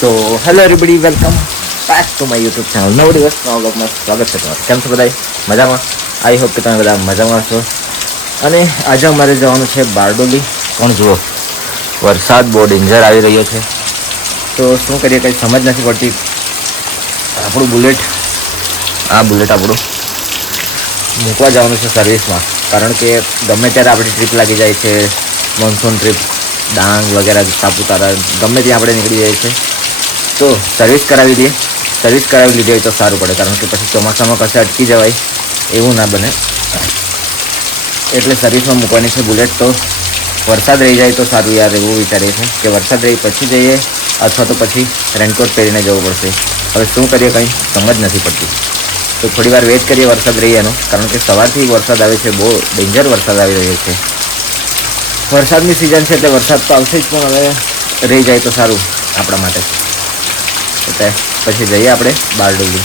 તો hello everybody, welcome back to my YouTube channel. નવો દિવસ નવા બ્લોગમાં સ્વાગત છે તમારું. કેમ છો બધા? મજામાં? આઈ હોપ કે તમે બધા મજામાં છો. અને આજે અમારે જવાનું છે બારડોલી. પણ જુઓ, વરસાદ બહુ ડેન્જર આવી રહ્યો છે. તો શું કરીએ, કંઈ સમજ નથી પડતી. આપણું બુલેટ આપણું મૂકવા જવાનું છે સર્વિસમાં. કારણ કે ગમે ત્યારે આપણી ટ્રીપ લાગી જાય છે, મોન્સૂન ટ્રીપ ડાંગ વગેરે, સાપુતારા, ગમે ત્યાં આપણે નીકળી જાય છે. તો સર્વિસ કરાવી દઈએ. સર્વિસ કરાવી લીધી હોય તો સારું પડે, કારણ કે પછી ચોમાસામાં કશે અટકી જવાય એવું ના બને. એટલે સર્વિસમાં મૂકવાની છે બુલેટ. તો વરસાદ રહી જાય તો સારું યાર, એવું વિચારીએ છે કે વરસાદ રહી પછી જઈએ, અથવા તો પછી રેનકોટ પહેરીને જવું પડશે. હવે શું કરીએ, કંઈ સમજ નથી પડતી. તો થોડી વાર વેઇટ કરીએ વરસાદ રહી એનો, કારણ કે સવારથી વરસાદ આવે છે, બહુ ડેન્જર વરસાદ આવી રહ્યો છે. વરસાદની સિઝન છે એટલે વરસાદ તો આવશે જ, પણ હવે રહી જાય તો સારું આપણા માટે. એટલે પછી જઈએ આપણે બારડોલી.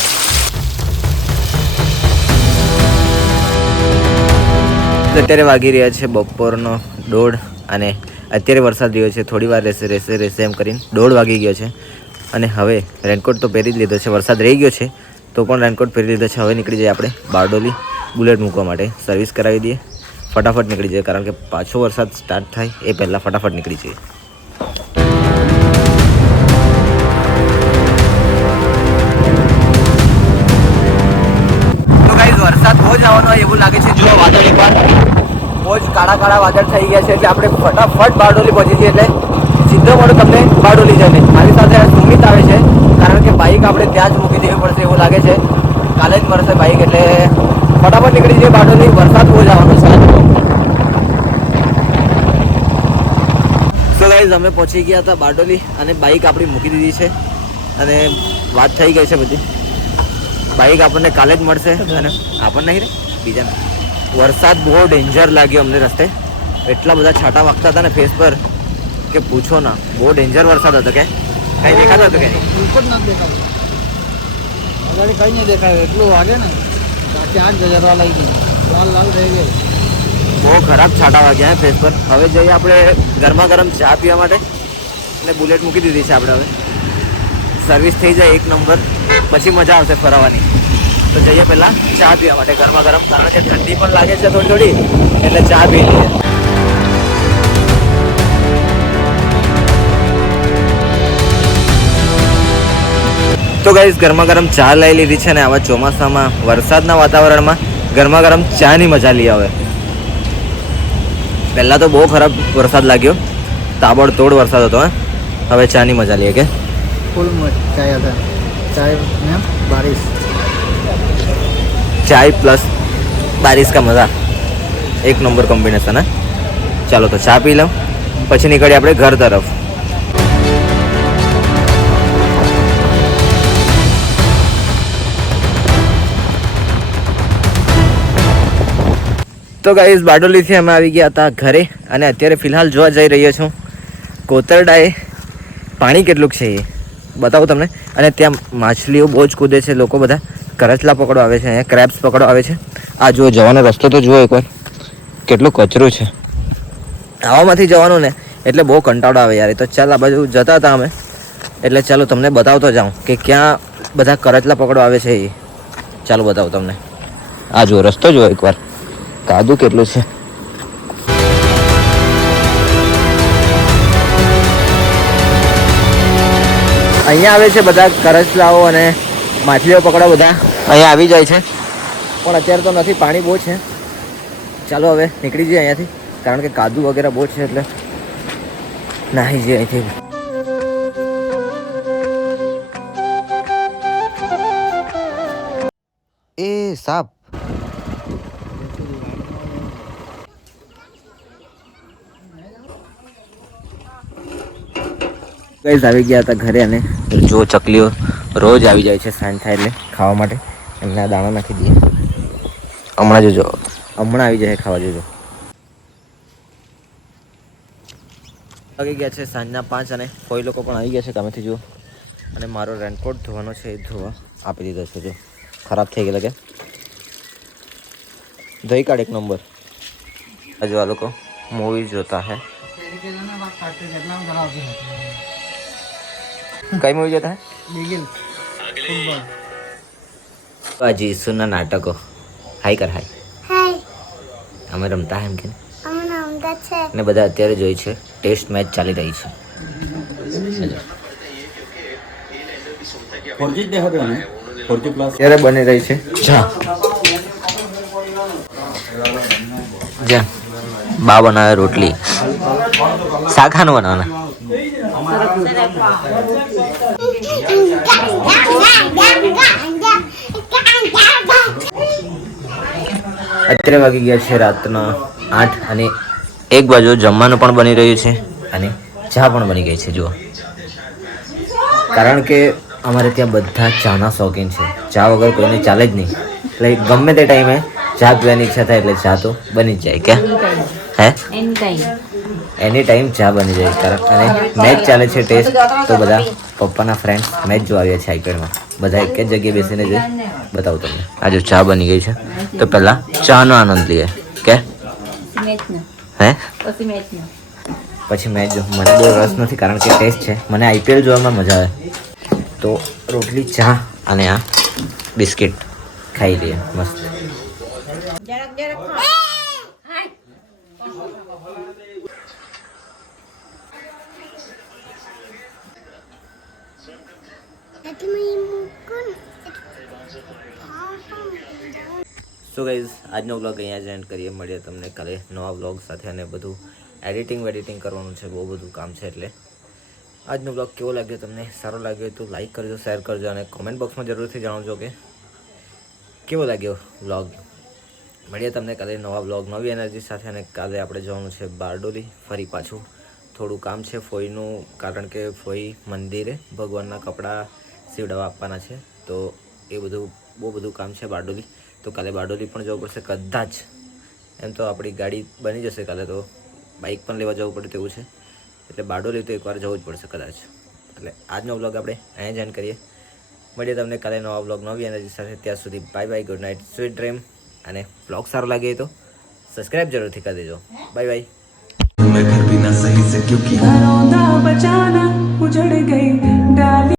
અત્યારે વાગી રહ્યા છે બપોરનો 1:30 અને અત્યારે વરસાદ રહ્યો છે. થોડી વાર રહેશે એમ કરીને 1:30 વાગી ગયો છે. અને હવે રેનકોટ તો પહેરી જ લીધો છે. વરસાદ રહી ગયો છે તો પણ રેનકોટ પહેરી લીધો છે. હવે નીકળી જઈએ આપણે બારડોલી બુલેટ મૂકવા માટે. સર્વિસ કરાવી દઈએ, ફટાફટ નીકળી જઈએ, કારણ કે પાછો વરસાદ સ્ટાર્ટ થાય એ પહેલાં ફટાફટ નીકળી જઈએ. તો ગાઈઝ, વરસાદ બહુ જ આવવાનો હોય એવું લાગે છે. જો વાદળ એકવાર બહુ જ કાળા વાદળ થઈ ગયા છે, એટલે આપણે ફટાફટ બારડોલી પહોંચી જઈએ. એટલે સીધો મળો તમને બારડોલી જઈને. મારી સાથે સુમિત આવે છે, કારણ કે બાઇક આપણે ત્યાં જ મૂકી દેવી પડશે એવું લાગે છે. કાલે જ મળશે બાઇક, એટલે ફટાફટ નીકળી જઈએ બારડોલી. વરસાદ બહુ જ આવવાનો છે. તો ગાઈઝ, અમે પહોંચી ગયા હતા બારડોલી અને બાઇક આપણી મૂકી દીધી છે અને વાત થઈ ગઈ છે બધી. બાઇક આપણને કાલે જ મળશે. અને આપણને નહીં રે, બીજાને. વરસાદ બહુ ડેન્જર લાગ્યો અમને રસ્તે. એટલા બધા છાંટા વાગતા હતા ને ફેસ પર કે પૂછો ના. બહુ ડેન્જર વરસાદ હતો. કે કંઈ દેખાતો હતો કે નહીં? બિલકુલ નથી દેખાતું. આગળ કંઈ નહીં દેખાય. એટલું વાગે ને ત્યાં જ જરવા લઈ ગઈ, લાલ થઈ ગઈ. બહુ ખરાબ છાંટા વાગ્યા હે ફેસ પર. હવે જઈએ આપણે ગરમા ગરમ ચા પીવા માટે. અને બુલેટ મૂકી દીધી છે આપણે. હવે સર્વિસ થઈ જાય 1 નંબર, પછી મજા આવશે ફરવાની. તો જઈએ પહેલાં ચા પીવા માટે ગરમા ગરમ, કારણ કે ઠંડી પણ લાગે છે થોડી, એટલે ચા પી લઈએ. તો ગાઈઝ, ગરમા ગરમ ચા લઈ લીધી છે ને આવા ચોમાસામાં વરસાદના વાતાવરણમાં ગરમા ગરમ ચાની મજા લઈ આવે. પહેલાં તો બહુ ખરાબ વરસાદ લાગ્યો, તાબડતોડ વરસાદ હતો. હવે ચાની મજા લઈએ. કે ફૂલ ચાય હતા. ચાય ને બારિશ, ચાય પ્લસ બારિશ કા મજા 1 નંબર કોમ્બિનેશન. ચાલો તો ચા પી લઉં, પછી નીકળીએ આપણે ઘર તરફ. તો ગાઈઝ, બારડોલીથી અમે આવી ગયા હતા ઘરે અને અત્યારે ફિલહાલ જોવા જઈ રહ્યો છું કોતરડાએ પાણી કેટલુંક છે એ બતાવું તમને. અને ત્યાં માછલીઓ બહુ જ કૂદે છે. લોકો બધા કરચલા પકડવા આવે છે, અહીંયા ક્રેબ્સ પકડવા આવે છે. આ જુઓ, જવાનો રસ્તો તો જુઓ એકવાર, કેટલું કચરું છે. આવામાંથી જવાનું ને એટલે બહુ કંટાળો આવે યાર. તો ચાલ, આ બાજુ જતા હતા અમે, એટલે ચાલો તમને બતાવતો જાઉં કે ક્યાં બધા કરચલા પકડવા આવે છે એ. ચાલો બતાવું તમને. આ જુઓ, રસ્તો જુઓ એકવાર, કાદુ કેટલું છે. અહીંયા આવે છે બધા કરચલાઓ અને માછલીઓ પકડવા. બધા અહીંયા આવી જાય છે, પણ અત્યારે તો નથી, પાણી બહુ છે. ચાલો હવે નીકળી જઈએ અહીંયાથી, કારણ કે કાદુ વગેરે બહુ છે, એટલે નાહી જઈએ અહીંથી. એ સાપ. ગાઈઝ, આવી ગયા હતા ઘરે અને જો ચકલીઓ રોજ આવી જાય છે સાંજ થાય એટલે ખાવા માટે. એમને આ દાણો નાખી દઈએ. હમણાં જોજો, હમણાં આવી જાય ખાવા. જોજો. વાગી ગયા છે સાંજના 5 અને કોઈ લોકો પણ આવી ગયા છે કામેથી. જુઓ, અને મારો રેનકોટ ધોવાનો છે એ ધોવા આપી દીધો છે. જો ખરાબ થઈ ગયેલા, કે ધોઈ કાઢ 1 નંબર. હજુ આ લોકો મૂવી જોતા હે. કઈ મૂવી જોતા હે? બિગિલ ફૂટબોલ. હજી ઈસુના નાટકો. હાઈ કર હાઈ. હાય અમે રમતા હે એમ કે અમને અમદાવાદ છે. ને બધા અત્યારે જોઈ છે ટેસ્ટ મેચ ચાલી રહી છે. અત્યારે બની રહી છે ચા. જા બા બનાવે રોટલી. શાખાનું બનાવવાના. અત્યારે વાગી ગયા છે રાતના 8 અને એક બાજુ જમવાનું પણ બની રહ્યું છે અને ચા પણ બની ગઈ છે. જુઓ, કારણ કે અમારે ત્યાં બધા ચાના શોખીન છે. ચા વગર કોઈને ચાલે જ નહીં. એટલે ગમે તે ટાઈમે ચા પીવાની ઈચ્છા થાય એટલે ચા તો બની જ જાય. કે હે એની ટાઈમ ચા બની જાય. કારણ અને મેચ ચાલે છે ટેસ્ટ, તો બધા પપ્પાના ફ્રેન્ડ મેચ જોવા આવ્યા છે આઈપીએલમાં. બધા એક જ જગ્યાએ બેસીને જઈ બતાવું તમને. આ જો ચા બની ગઈ છે તો પહેલાં ચાનો આનંદ લઈએ. કે હે પછી મેચ જો મને બહુ રસ નથી કારણ કે ટેસ્ટ છે. મને આઈપીએલ જોવામાં મજા આવે. તો રોટલી ચા અને આ બિસ્કિટ ખાઈ લઈએ મસ્ત. સો ગાઈઝ આજનો વ્લોગ અહીંયા જ એન્ડ કરીએ. મળીએ તમને કાલે નવા વ્લોગ સાથે. અને બધું એડિટિંગ કરવાનું છે, બહુ બધું કામ છે. એટલે આજનો વ્લોગ કેવો લાગ્યો તમને? સારો લાગ્યો તો લાઈક કરજો, શેર કરજો અને કોમેન્ટ બોક્સમાં જરૂરથી જણાવજો કે કેવો લાગ્યો વ્લોગ. મળીએ તમને કાલે નવા વ્લોગ નવી એનર્જી સાથે. અને કાલે આપણે જવાનું છે બારડોલી ફરી પાછું. થોડું કામ છે ફોઈનું, કારણ કે ફોઈ મંદિરે ભગવાનના કપડાં સીવડાવવા આપવાના છે. તો એ બધું બહુ બધું કામ છે બારડોલી. તો કાલે બારડોલી પણ જવું પડશે કદાચ. એમ તો આપણી ગાડી બની જશે કાલે, તો બાઇક પણ લેવા જવું પડે તેવું છે. એટલે બારડોલી તો એકવાર જવું જ પડશે કદાચ. એટલે આજનો વ્લોગ આપણે અહીંયા જ એન્ડ કરીએ. મળીએ તમને કાલે નવા વ્લોગ નવી એનર્જી સાથે. ત્યાં સુધી bye bye, good night, sweet dream. અને વ્લોગ સારો લાગે તો સબસ્ક્રાઈબ જરૂરથી કરી દેજો. Bye bye. मैं घर भी ना सही से क्योंकि घरौंदा बचाना उजड़ गई डाली